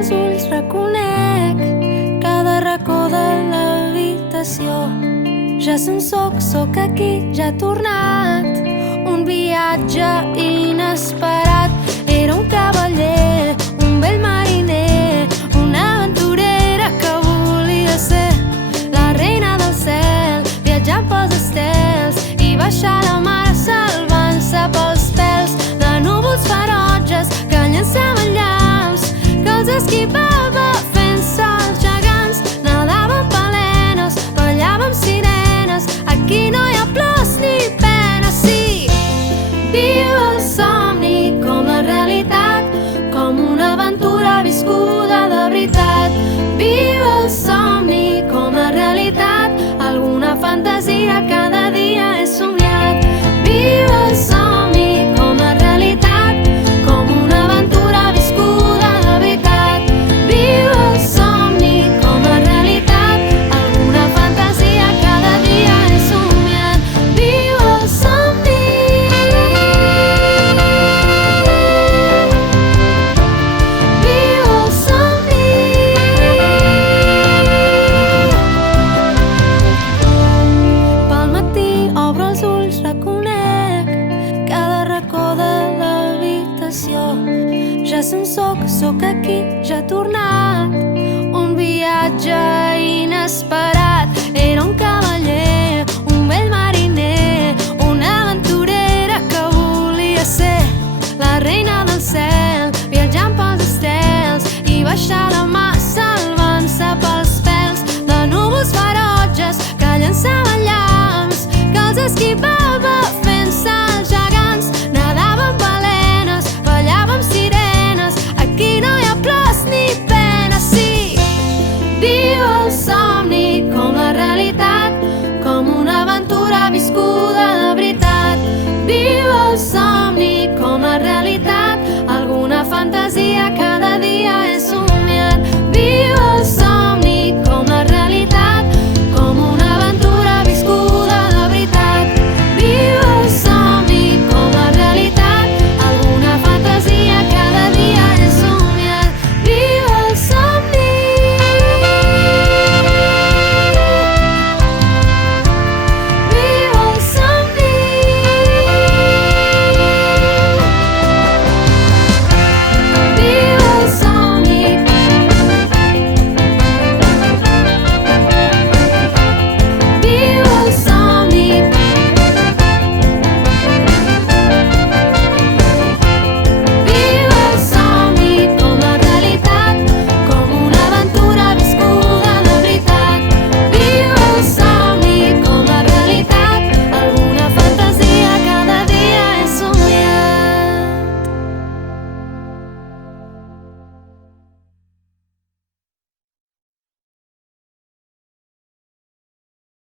els ulls reconec cada racó de l'habitació. Ja se'n sóc aquí, ja he tornat. Un viatge inesperat. Era un cavaller, un vell mariner, una aventurera que volia ser la reina del cel, viatjant pels estels i baixar la mar salvant-se pels pèls de núvols ferotges que llançaven llamps, que els esquivava fent salts gegants. Nadàvem balenes, ballàvem sirenes, aquí no hi ha plors ni penes. Sí, viu el somni com la realitat, com una aventura viscuda de veritat. Viu el somni com la realitat, alguna fantasia cada dia he somiat. Viu el somni com la realitat, com una aventura viscuda de veritat. Viu el somni com la realitat, alguna fantasia cada dia he somiat. Viu el somni. Viu el somni. Pel matí obro els ulls, reconec cada racó de l'habitació. Ja se'n sóc aquí, ja he tornat. Un viatge inesperat. Era un cavaller, un vell mariner, una aventurera que volia ser la reina del cel, viatjant pels estels i baixar la mar salvant-se pels pèls de núvols ferotges que llançaven llamps, que els esquivava